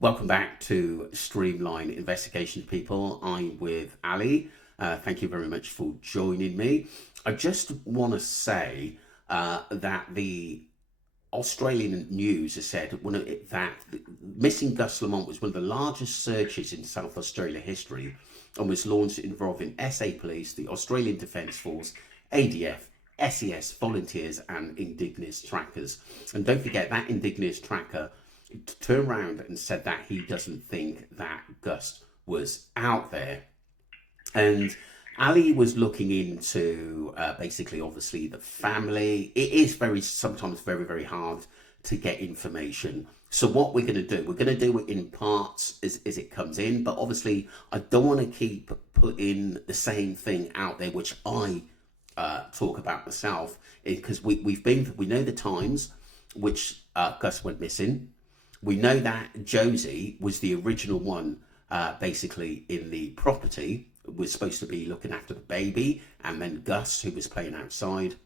Welcome back to Streamline Investigation, people. I'm with Ali. Thank you very much for joining me. I just want to say that the Australian news has said that missing Gus Lamont was one of the largest searches in South Australia history and was launched involving SA Police, the Australian Defence Force, ADF, SES volunteers, and Indigenous trackers. And don't forget that Indigenous tracker turned around and said that he doesn't think that Gus was out there. And Ali was looking into basically, obviously, the family. It is sometimes very hard to get information. So what we're going to do, we're going to do it in parts as it comes in. But obviously, I don't want to keep putting the same thing out there, which I talk about myself, because we know the times which Gus went missing. We know that Josie was the original one, basically in the property, was supposed to be looking after the baby, and then Gus, who was playing outside,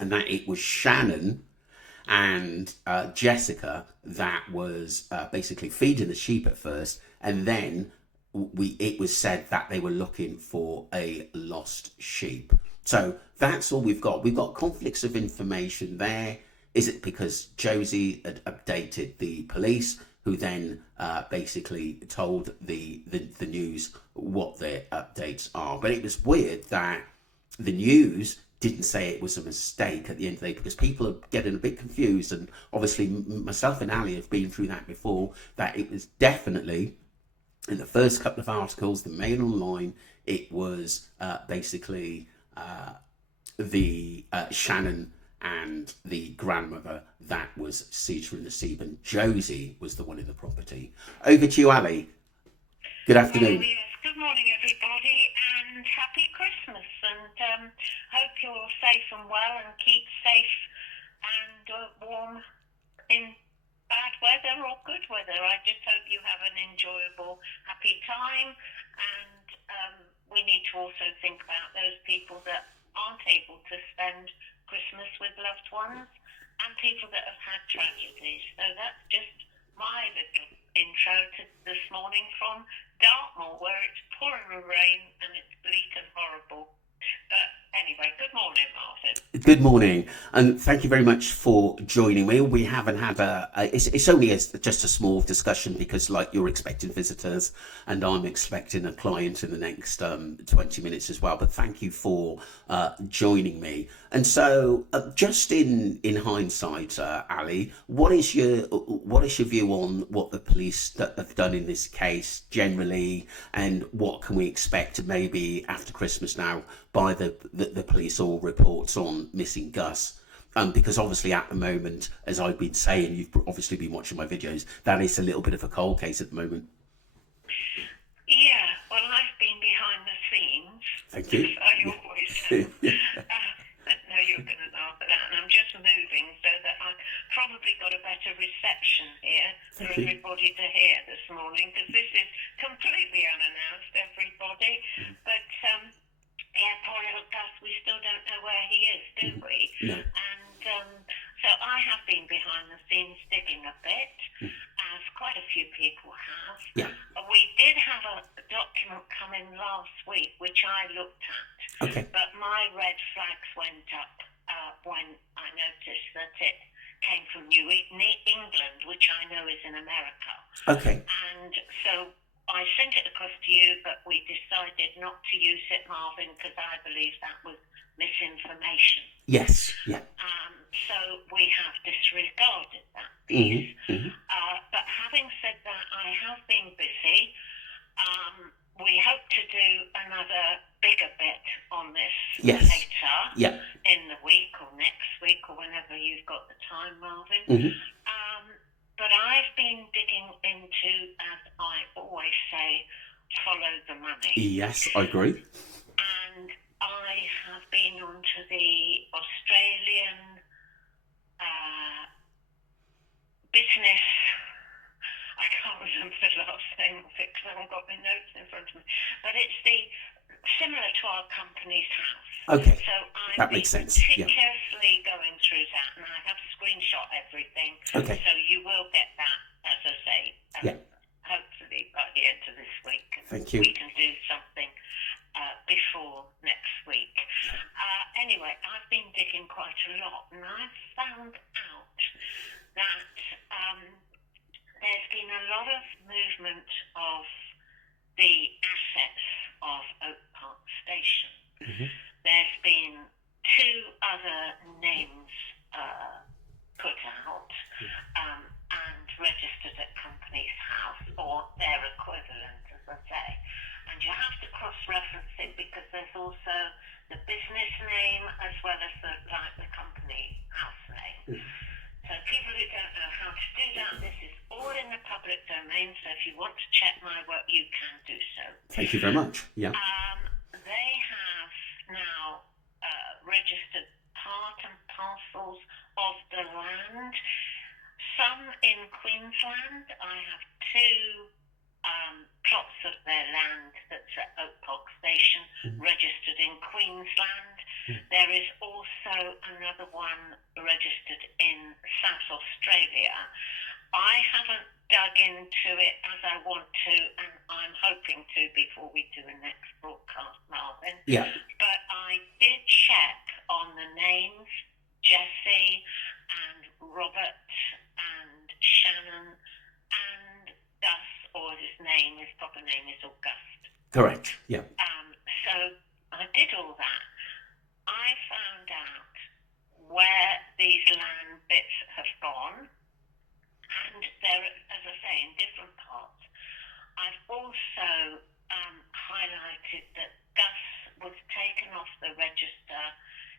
and that it was Shannon and Jessica that was basically feeding the sheep at first, and then it was said that they were looking for a lost sheep. So that's all we've got. We've got conflicts of information there. Is it because Josie had updated the police, who then basically told the news what their updates are? But it was weird that the news didn't say it was a mistake at the end of the day, because people are getting a bit confused. And obviously, myself and Ali have been through that before, that it was definitely, in the first couple of articles, the main online, it was basically the Shannon and the grandmother that was seated in the sea, and Josie was the one in the property. Over to you, Ali. Good afternoon. Yes, good morning, everybody, and happy Christmas. And hope you're all safe and well, and keep safe and warm in bad weather or good weather. I just hope you have an enjoyable, happy time. And we need to also think about those people that aren't able to spend Christmas with loved ones, and people that have had tragedies. So that's just my little intro to this morning from Dartmoor, where it's pouring with rain and it's bleak and horrible. But anyway, good morning, Martin. Good morning, and thank you very much for joining me. We haven't had it's only just a small discussion, because like, you're expecting visitors and I'm expecting a client in the next 20 minutes as well. But thank you for joining me. And so just in hindsight, Ali, what is your view on what the police have done in this case generally, and what can we expect maybe after Christmas now by the police or reports on missing Gus? Because obviously at the moment, as I've been saying, you've obviously been watching my videos, that is a little bit of a cold case at the moment. Yeah, well, I've been behind the scenes. Thank you. I always have. No, you're going to laugh at that. And I'm just moving so that I've probably got a better reception here for everybody to hear this morning, because this is completely unannounced, everybody. But yeah, poor little Gus, we still don't know where he is, do we? No. And so I have been behind the scenes digging a bit, as quite a few people have. Yeah. We did have a document come in last week, which I looked at. Okay. But my red flags went up when I noticed that it came from New England, which I know is in America. Okay. And so I sent it across to you, but we decided not to use it, Marvin, because I believe that was misinformation. Yes. Yeah. So we have disregarded that piece. Mm-hmm. But having said that, I have been busy. We hope to do another bigger bit on this later in the week or next week or whenever you've got the time, Marvin. Mm-hmm. But I've been digging into, as I always say, follow the money. Yes, I agree. And I have been onto the Australian business. I can't remember the last name of it because I haven't got my notes in front of me. But it's similar to our company's house. Okay. So That I'm makes sense. Yeah. meticulously going through that, and I have screenshot everything. Okay. So you will get that, as I say, Thank you. we can do something before next week. Anyway, I've been digging quite a lot, and I've found out that there's been a lot of movement of the assets of Oak Park Station. Mm-hmm. There's been 2 other names put out and registered at Companies House, or their equivalent, as I say. And you have to cross-reference it because there's also the business name as well as the company house name. So people who don't know how to do that, this is all in the public domain. So if you want to check my work, you can do so. Thank you very much. Yeah. They have now registered part and parcels of the land. Some in Queensland. I have 2 plots of their land that's at Oak Park Station registered in Queensland. There is also another one registered in South Australia. I haven't dug into it as I want to, and I'm hoping to before we do the next broadcast, Marvin. Yeah. But I did check on the names, Jesse and Robert and Shannon and Gus, or his proper name is August. Correct. Yeah. So I did all that. I found out where these land bits have gone, and they're, as I say, in different parts. I've also highlighted that Gus was taken off the register.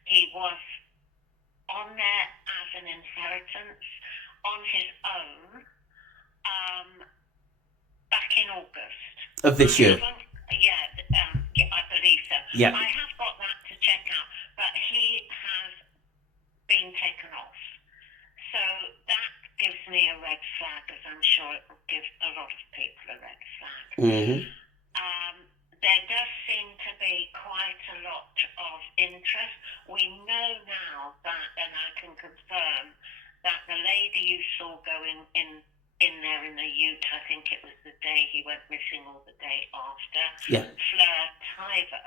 He was on there as an inheritance on his own back in August. Of this year? Yeah, I believe so. Yeah. I have got that to check out, but he has been taken off. So that gives me a red flag, as I'm sure it will give a lot of people a red flag. Mm-hmm. There does seem to be quite a lot of interest. We know now that, and I can confirm, that the lady you saw going in there in the ute, I think it was the day he went missing or the day after, Yeah. Fleur Tiver.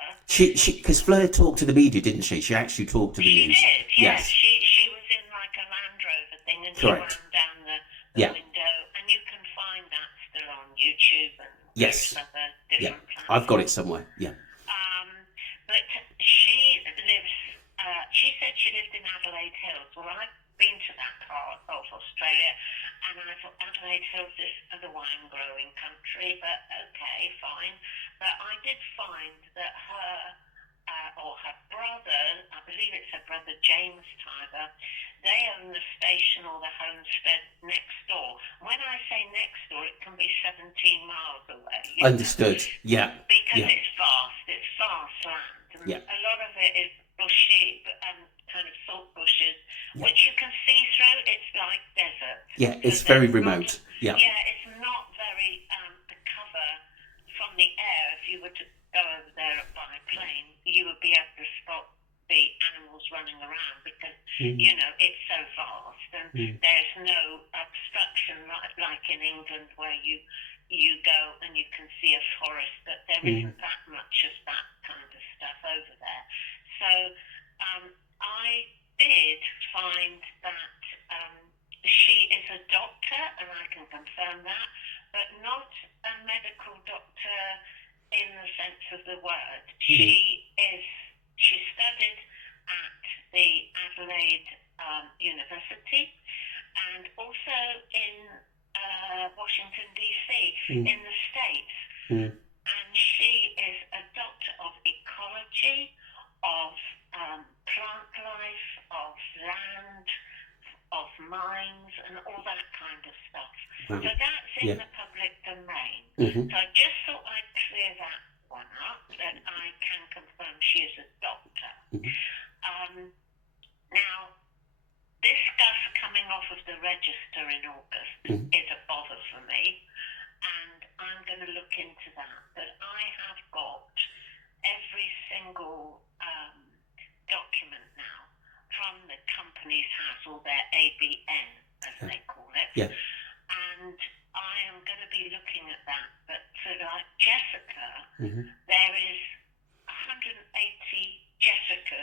Because Fleur talked to the media, didn't she? She actually talked to the news. She did, yes. Yes. She was in like a Land Rover thing, and Correct. she ran down the Yeah. window, and you can find that still on YouTube and Yes. other Yeah. different platforms. I've got it somewhere. Yeah. But she lives, she said she lived in Adelaide Hills. Well, I've been to that part of Australia, and I thought Adelaide Hills is the wine growing country, but okay, fine. But I did find that her brother, I believe it's her brother James Tiver, they own the station or the homestead next door. When I say next door, it can be 17 miles away. Understood. Yeah. Because Yeah. it's vast land. And Yeah. a lot of it is bushy, kind of salt bushes, Yeah. which you can see through. It's like desert. Yeah. It's So very there's remote. Yeah. Yeah, it's not very the cover from the air. If you were to go over there by plane, you would be able to spot the animals running around because it's so vast, and there's no obstruction like in England where you go and you can see a forest, but there isn't that much of that kind of stuff over there. So I did find that she is a doctor, and I can confirm that, but not a medical doctor in the sense of the word. She studied at the Adelaide University and also in Washington, D.C., in the States. And she is a doctor of ecology, of plant life, of land, of mines, and all that kind of stuff. Wow. So that's in the public domain. Mm-hmm. So I just thought I'd clear that one up, that I can confirm she is a doctor. Mm-hmm. Now, this stuff coming off of the register in August is a bother for me, and I'm going to look into that. But I have got every single document now from the Companies House, or their ABN, as they call it. Yeah. And I am going to to be looking at that. But for like Jessica, Hmm. there is 180 Jessica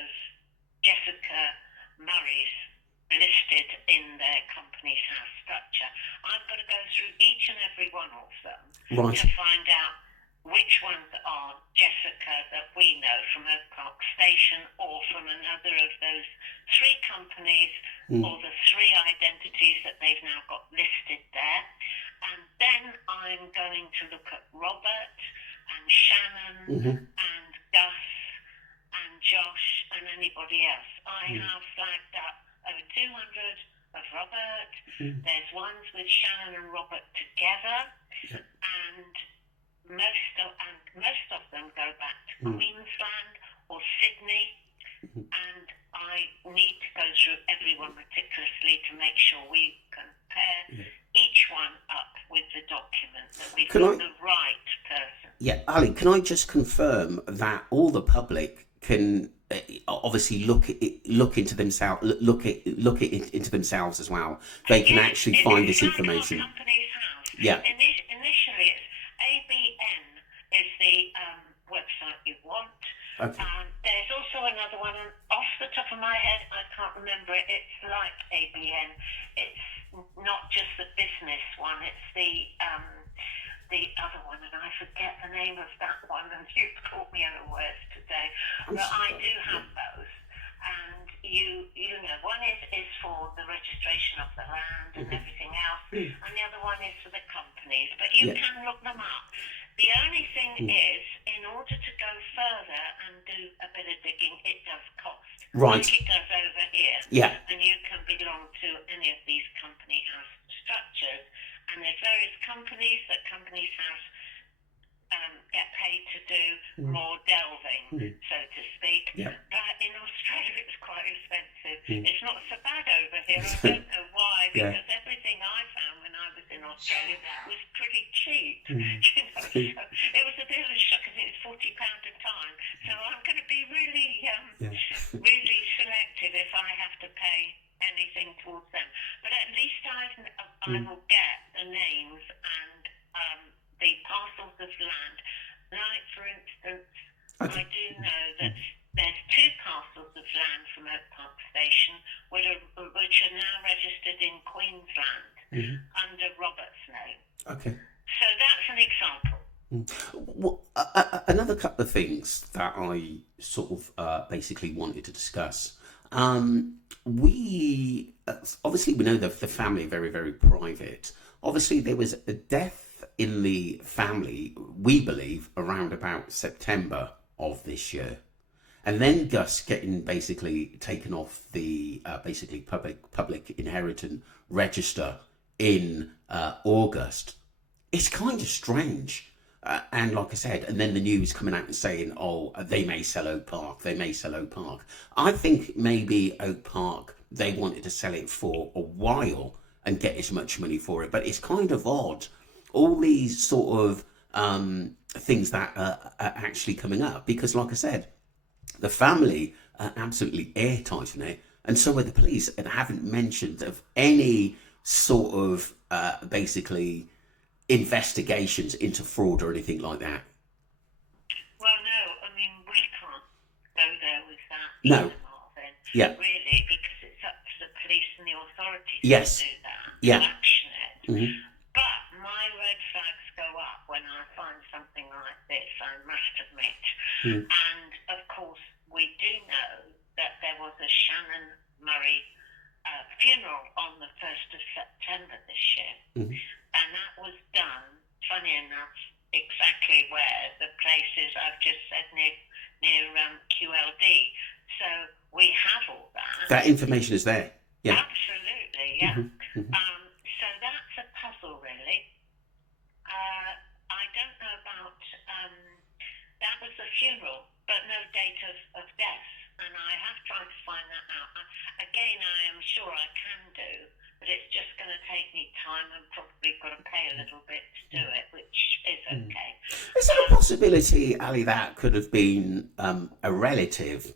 Murrays listed in their company's house structure. I've got to go through each and every one of them Right. to find out which ones are Jessica that we know from Oak Park Station or from another of those three companies or the three identities that they've now got listed there. And then I'm going to look at Robert and Shannon and Gus and Josh and anybody else. I have flagged up over 200 of Robert. There's ones with Shannon and Robert together, and most of them go back to Queensland or Sydney. And I need to go through everyone meticulously to make sure we compare each one up with the document that we've got the right person. Yeah, Ali, can I just confirm that all the public can obviously look into themselves, into themselves as well. They can actually find this information. Company's house. Yeah. Initially, it's ABN is the website you want. Okay. There's also another one, and off the top of my head, I can't remember it. It's like ABN. It's not just the business one. It's the other one, and I forget the name of that one. And you've caught me unawares today. But I do have those, and you know, one is for the registration of the land and everything else, and the other one is for the companies. But you can look them up. The only thing is, in order to go further and do a bit of digging, it does cost. Right. Like it does over here. Yeah. And you can belong to any of these company house structures. And there's various companies that companies house get paid to do more delving, so to speak. Yeah. But in Australia, it's quite expensive. It's not so bad over here. I don't know why, because everything I found when I was in Australia was pretty cheap. You know, so it was a bit of a shock. I think it's £40 a time. So I'm going to be really, really selective if I have to pay anything towards them. But at least I will get the names and the parcels of land. Like, for instance, I do know that there's two parcels of land from Oak Park Station which are now registered in Queensland under Robert's name. Okay. So that's an example. Well, another couple of things that I sort of basically wanted to discuss. We obviously we know the family very, very private. Obviously, there was a death in the family, we believe, around about September of this year, and then Gus getting basically taken off the basically public inheritance register in August. It's kind of strange. And like I said, and then the news coming out and saying, oh, they may sell Oak Park, they may sell Oak Park. I think maybe Oak Park, they wanted to sell it for a while and get as much money for it. But it's kind of odd. All these sort of things that are actually coming up. Because like I said, the family are absolutely airtight in it. And so are the police, and haven't mentioned of any sort of basically investigations into fraud or anything like that. Well, no, I mean, we can't go there with that. No. Either, Marvin, Yeah. really, because it's up to the police and the authorities Yes. to do that, Yeah. to action it. But my red flags go up when I find something like this, I must admit. And, of course, we do know that there was a Shannon Murray funeral on the 1st of September this year. And that was done, funny enough, exactly where the places I've just said near QLD. So we have all that. That information is there. Yeah. Absolutely, yeah. So that's a puzzle, really. I don't know about, that was the funeral, but no date of death. And I have tried to find that out. Again, I am sure I can do, but it's just going to take me time and probably got to pay a little bit to do it, which is okay. Is there a possibility, Ali, that could have been a relative?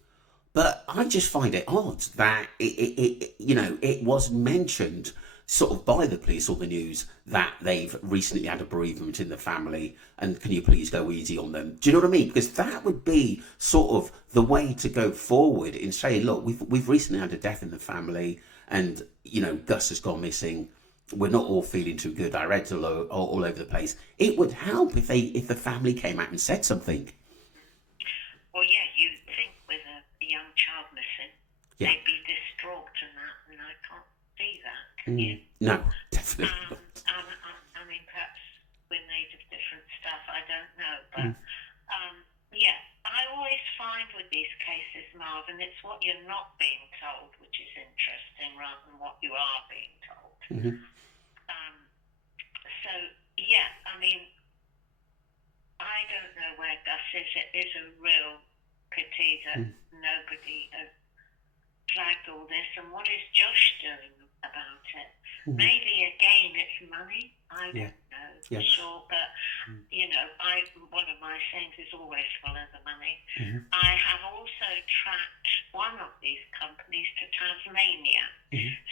But I just find it odd that it was mentioned sort of by the police or the news that they've recently had a bereavement in the family, and can you please go easy on them? Do you know what I mean? Because that would be sort of the way to go forward in saying, look, we've recently had a death in the family, and Gus has gone missing. We're not all feeling too good. Our heads are all over the place. It would help if the family came out and said something. Well, yeah, you'd think with a young child missing, Yeah. they'd be distraught and that, and I can't see that, can you? No, definitely not. I mean, perhaps we're made of different stuff, I don't know, but yeah, I always find with these cases, Marvin, it's what you're not being told which is interesting rather than what you are being told. So, yeah, I mean, I don't know where Gus is. It is a real pity that nobody has flagged all this. And what is Josh doing about it? Maybe again it's money. I don't know for sure, but one of my things is always follow the money. I have also tracked one of these companies to Tasmania,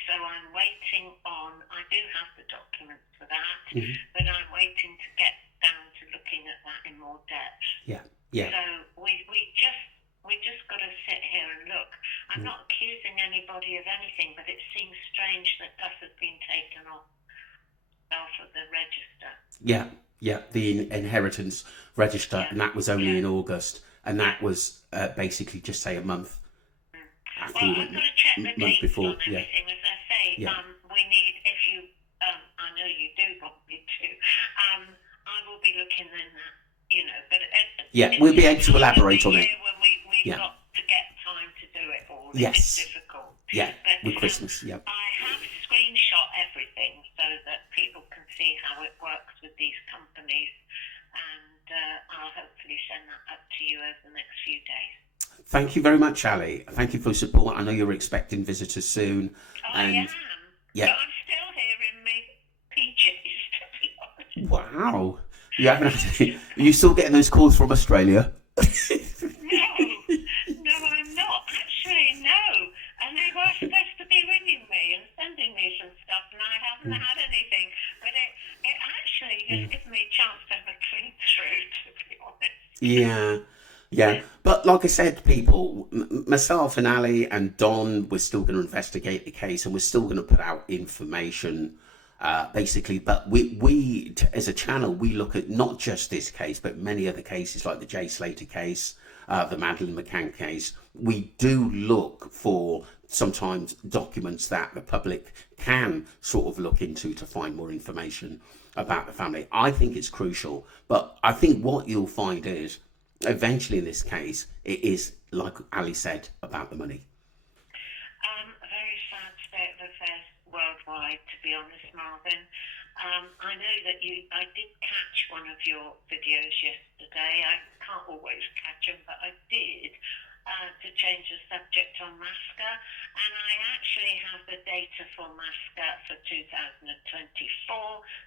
so I'm waiting on. I do have the documents for that, but I'm waiting to get down to looking at that in more depth. Yeah. So we just got to sit here and look. I'm not accusing anybody of anything, but it seems strange that Gus has been taken off of the register. Yeah, the inheritance register, and that was only in August, and that was basically just say a month after Well, I've got to check the dates before. on everything. As I say, we need, if you, I know you do want me to, I will be looking in that, but we'll be able to elaborate on it. When we've got to get time to do it all. Yes. It's difficult. Yeah, but, with Christmas, I have screenshot everything so that people can see how it works with these companies, and I'll hopefully send that up to you over the next few days. Thank you very much, Ali. Thank you for your support. I know you're expecting visitors soon. I am. Yeah. But I'm still here in my PJs, to be honest. Wow. You haven't had to, are you still getting those calls from Australia? No, I'm not. Actually, no. And they were supposed to be ringing me and sending me some stuff, and I haven't had anything. But it actually just gives me a chance to have a clean through, to be honest. Yeah. But like I said, people, myself and Ali and Don, we're still going to investigate the case, and we're still going to put out information, basically. But we as a channel, we look at not just this case, but many other cases like the Jay Slater case, the Madeleine McCann case. We do look for sometimes documents that the public can sort of look into to find more information about the family. I think it's crucial, but I think what you'll find is eventually in this case, it is, like Ali said, about the money. A very sad state of affairs worldwide, to be honest, Marvin. I know that I did catch one of your videos yesterday. I can't always catch them, but I did, to change the subject on MASCA. And I actually have the data for MASCA for 2024.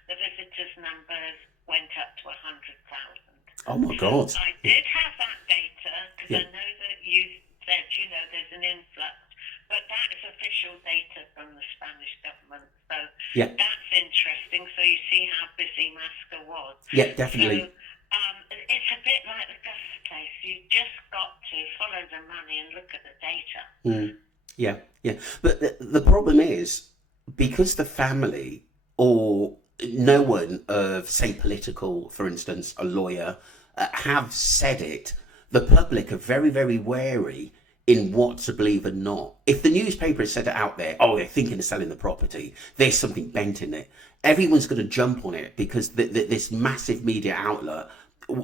The visitors' numbers went up to 100,000. Oh my God. I did have that data because I know that you said, there's an influx, but that is official data from the Spanish government. So that's interesting. So you see how busy Masca was. Yeah, definitely. So it's a bit like the Gus case. You just got to follow the money and look at the data. Yeah. But the problem is, because the family or no one of, say, political, for instance, a lawyer, have said it, the public are very, very wary in what to believe and not. If the newspaper has said it out there, they're thinking of selling the property, there's something bent in it, everyone's going to jump on it because this massive media outlet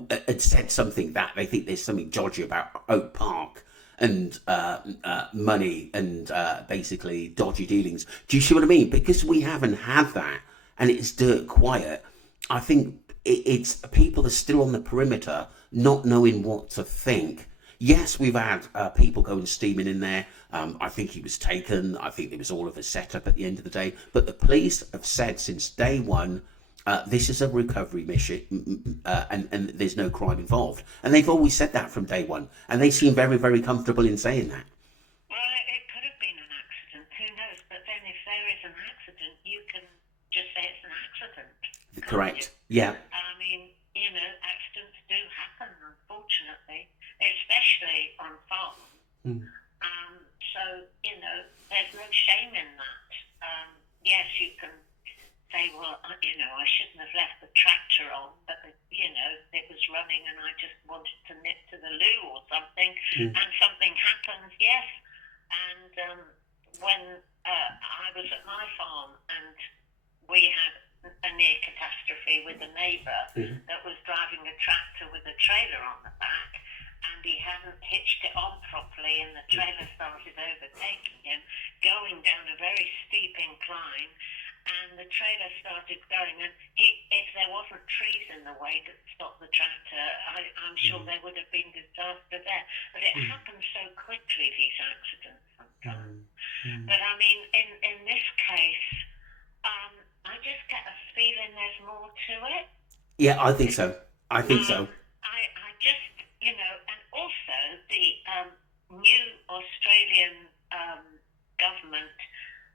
had said something that they think there's something dodgy about Oak Park and money and basically dodgy dealings. Do you see what I mean? Because we haven't had that, and it's dirt quiet, I think it's people are still on the perimeter, not knowing what to think. Yes, we've had people going steaming in there. I think he was taken. I think it was all of a setup at the end of the day. But the police have said since day one, this is a recovery mission, and there's no crime involved. And they've always said that from day one. And they seem very, very comfortable in saying that. Well, it could have been an accident. Who knows? But then if there is an accident, you can can't you? Correct. Yeah. I mean, accidents do happen, unfortunately, especially on farms. Mm. So, there's no shame in that. Yes, you can say, well, I shouldn't have left the tractor on, but, it was running and I just wanted to nip to the loo or something, and something happens, yes. And when I was at my farm and we had a near catastrophe with a neighbour that was driving a tractor with a trailer on the back, and he hadn't hitched it on properly, and the trailer started overtaking him, going down a very steep incline, and the trailer started going, and if there wasn't trees in the way that stopped the tractor, I'm sure there would have been disaster there. But it happens so quickly, these accidents sometimes. But I mean, in this case, I just get a feeling there's more to it. Yeah, I think so. I think so. I just, and also the new Australian government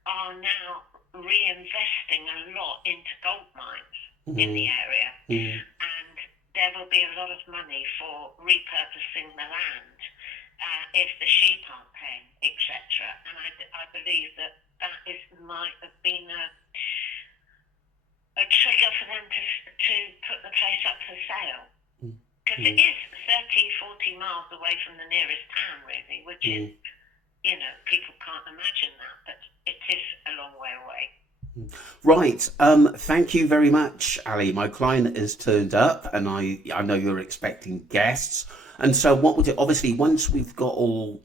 are now reinvesting a lot into gold mines in the area, and there will be a lot of money for repurposing the land if the sheep aren't paying, etc. And I believe that might have been a trigger for them to put the place up for sale, because it is 30, 40 miles away from the nearest town, really, which is, people can't imagine that, but it is a long way away. Right. Thank you very much, Ali. My client has turned up, and I know you're expecting guests. And so what we'll do, obviously, once we've got all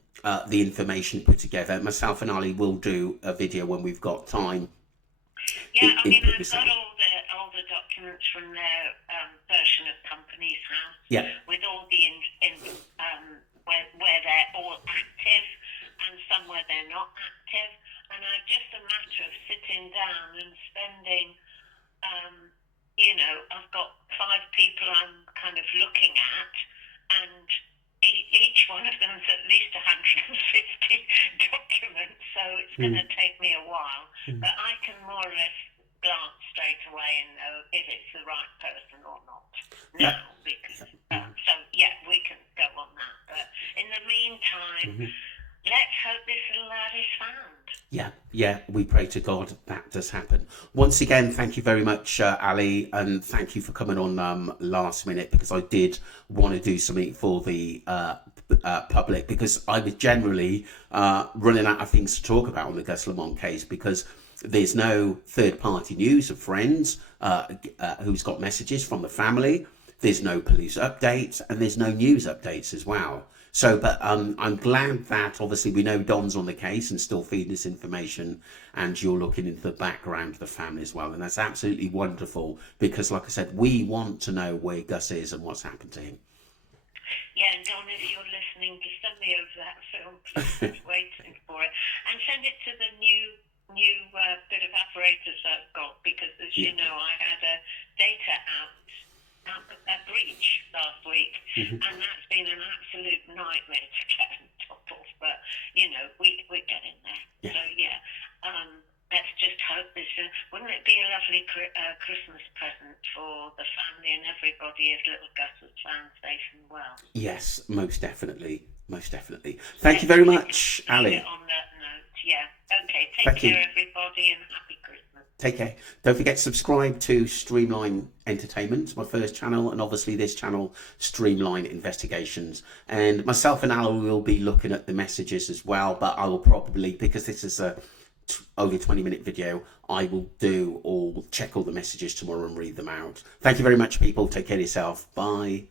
the information put together, myself and Ali will do a video when we've got time. Yeah, I mean, I've got all the documents from their version of Companies House, with all the where they're all active and some where they're not active, and it's just a matter of sitting down and spending. I've got 5 people I'm kind of looking at, and each one of them is at least 150 documents, so it's going to take me a while. But I can more or less glance straight away and know if it's the right person or not now, because so yeah, we can go on that. But in the meantime, let's hope this little lad is found. Yeah, we pray to God that does happen. Once again, thank you very much, Ali, and thank you for coming on last minute, because I did want to do something for the public, because I was generally running out of things to talk about on the Gus Lamont case, because there's no third-party news of friends who's got messages from the family. There's no police updates, and there's no news updates as well. So, but I'm glad that obviously we know Don's on the case and still feeding this information, and you're looking into the background of the family as well. And that's absolutely wonderful, because like I said, we want to know where Gus is and what's happened to him. Yeah, and Don, if you're listening, just send me over that film, please. I'm waiting for it. And send it to the new bit of apparatus I've got, because as you know, I had a data a breach last week, and that's been an absolute nightmare to get on top of, but we're getting there. So let's just hope this wouldn't it be a lovely Christmas present for the family and everybody if little Gus was found safe and well? Yes, most definitely. Thank you very much, Ali. On that note, okay, take care everybody, and happy Christmas. Take care. Don't forget to subscribe to Streamline Entertainment, my first channel, and obviously this channel, Streamline Investigations. And myself and Ali will be looking at the messages as well, but I will probably, because this is a over 20-minute video, I will check all the messages tomorrow and read them out. Thank you very much, people. Take care of yourself. Bye.